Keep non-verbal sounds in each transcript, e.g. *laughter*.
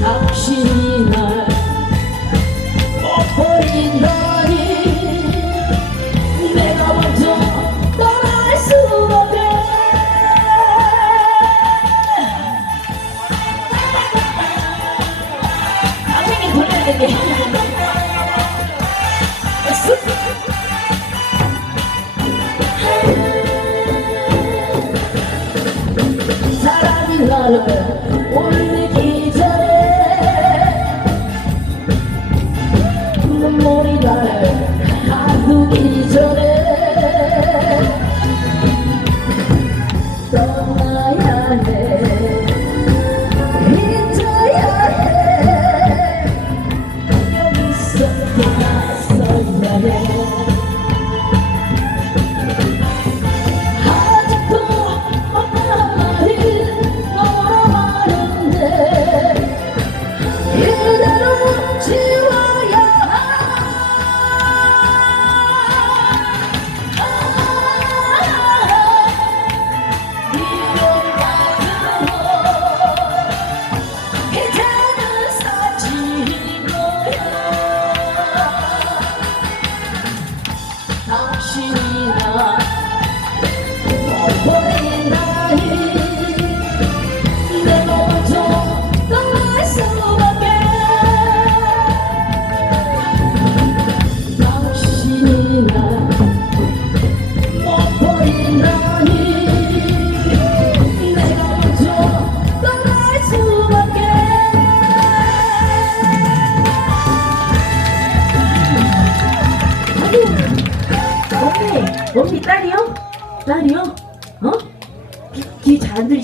당신이 날 나를 가두기 전에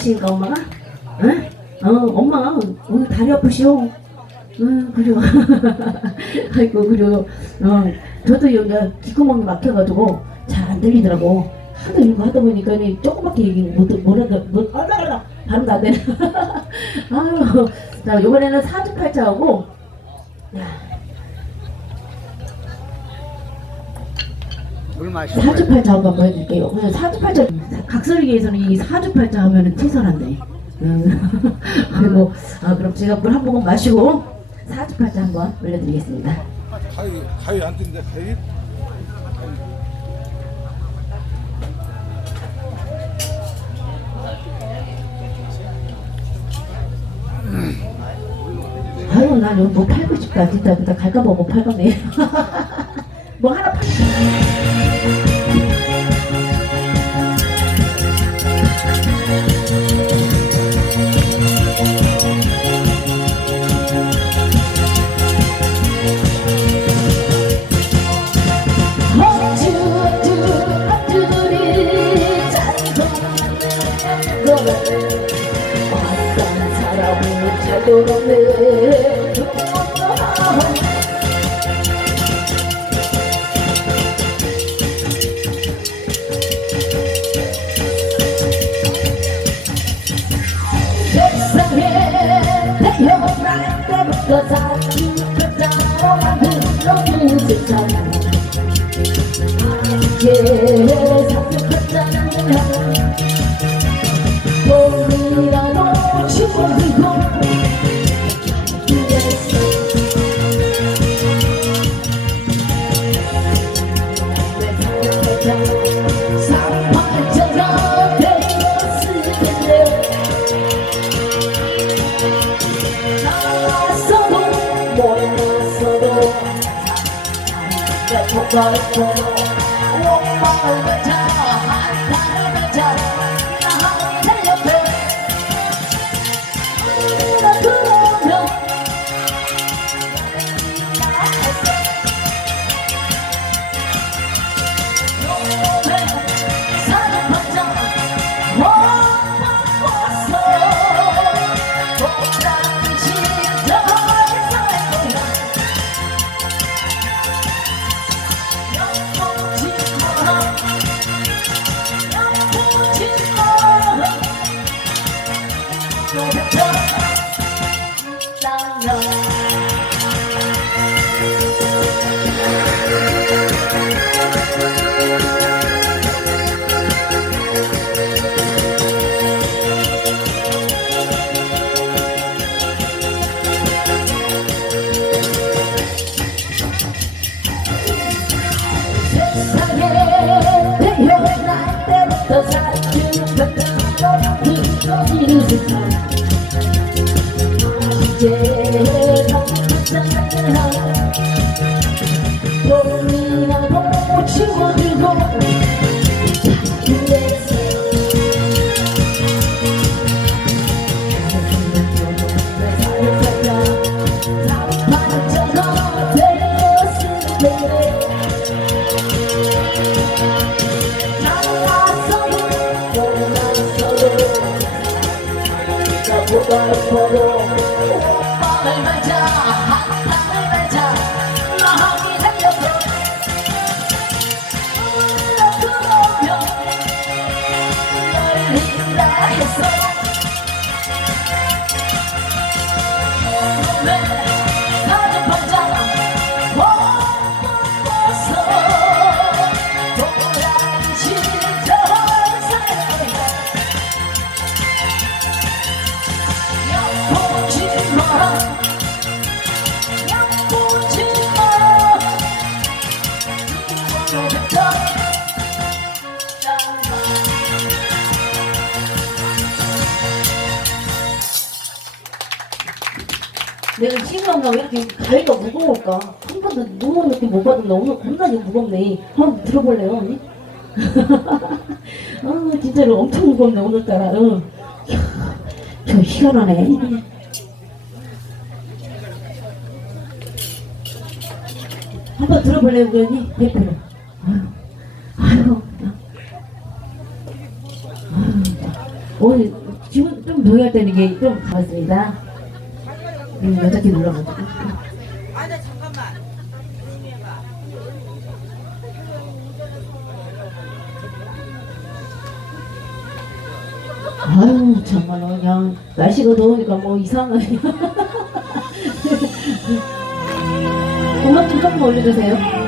들리시니까 엄마가? 응? 어, 엄마 오늘 다리 아프시오? 응, 그래요. *laughs* 아이고, 그래요. 어, 저도 여기가 귓구멍이 막혀가지고 잘 안 들리더라고. 하도 이거 하다 보니까 조그맣게 얘기 못, 뭐라도, 뭐, 아라라, 발음도 안 되네. *laughs* 아유, 자, 이번에는 사주 팔자하고, 야, 물 마시고 사주팔자 한번 보여드릴게요. 그냥 사주팔자 각설기에서는 이 사주팔자 하면은 최선한데. 음. *laughs* 그리고 아, 그럼 제가 물 한 모금 마시고 사주팔자 한번 올려드리겠습니다. 가위 가위 안 뜬대 가위 아유 난 여기 뭐 팔고 싶다. 진짜 진짜 갈까봐 못 팔겠네. *laughs* 뭐 하나 팔. Thank you. 태어 내통과했고 원망을 외쳐 한탄을 외쳐 나한테 பார்த்த 나보 내가 왜 이렇게 가위가 무거울까? 한 번도 무거운 느낌 못 받았나? 오늘 겁나게 무겁네. 한번 들어볼래요, 언니? *laughs* 아, 진짜로 엄청 무겁네, 오늘따라. 응. 이야, 저 희한하네. 한번 들어볼래요, 우리 언니? 대표로. 아유, 아유. 아유, 오늘 기분 좀 노예할 때는 이게 좀 가봤습니다. 음, 여자끼리 놀아가지고. 아니 잠깐만. 아유 정말 그냥 날씨가 더우니까 뭐 이상하네. 음악 좀 조금 올려주세요.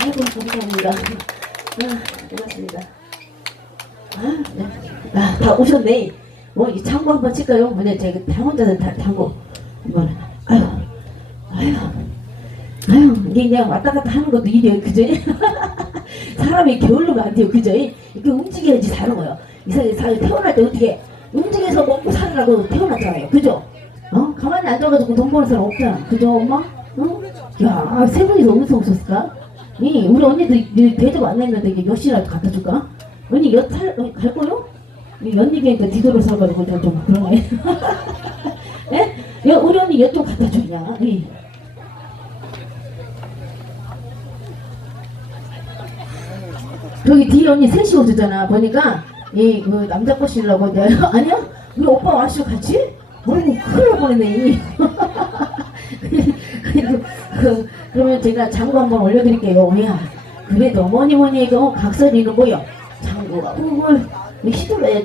아이고, 네. 아, 뭐, 이 창고 한번 칠까요? 뭐냐, 제가 다 혼자서 다, 창고. 이거는. 아유, 아유, 아유, 이게 그냥 왔다 갔다 하는 것도 일이에요, 그죠? *laughs* 사람이 게을르면 안 돼요, 그죠? 이렇게 움직여야지 사는 거예요. 이상하게 사 태어날 때 어떻게 움직여서 먹고 살으라고 태어났잖아요, 그죠? 어? 가만히 앉아가지고 돈 버는 사람 없잖아, 그죠, 엄마? 어? 야, 세 분이서 어디서 오셨을까? 이 우리 언니도 이 대접 안 했는데 이게 몇 시라도 갖다 줄까? 언니 엿갈 거요? 이 연니기니까 뒤돌아 서가지고 좀, 좀 그러네. *laughs* 예? 야, 우리 언니 엿좀 갖다 줘, 그냥. 이. 저기 뒤에 언니 셋이 오셨잖아. 보니까 이 그 남자 꼬시려고 이제 *laughs* 아니야? 우리 오빠 와시오 같이? 어이구 큰일 날 뻔했네. *laughs* 그, 그러면 제가 장구 한번 올려드릴게요. 야, 그래도 뭐니 뭐니 해도 각설이는 뭐요? 장구가 우물 시들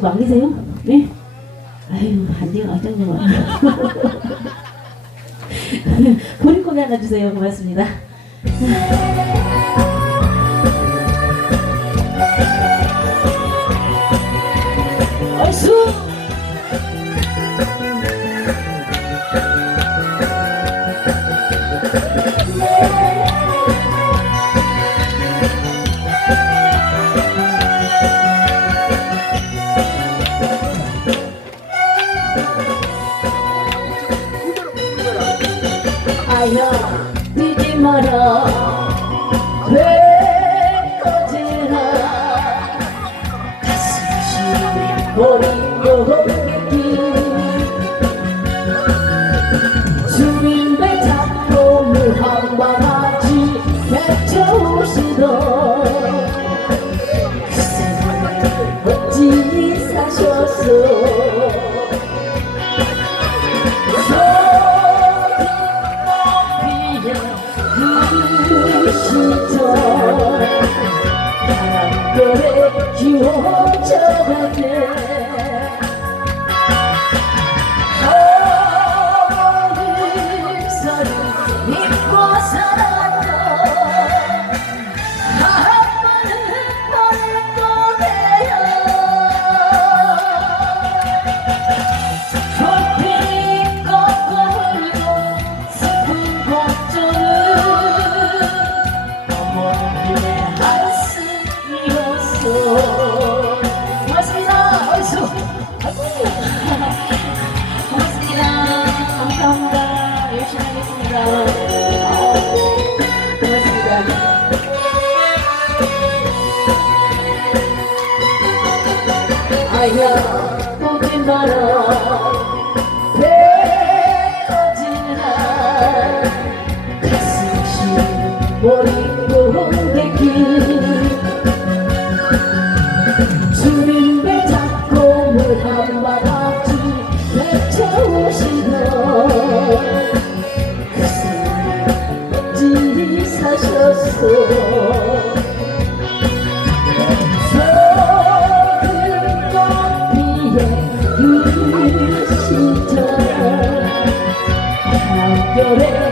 거안 계세요? 네? 아유, 안 돼요, 아장님아. *laughs* 보리고기 하나 주세요. 고맙습니다. 얼쑤! 지워져가네 하셨어 서글거리의 유시절. 한겨레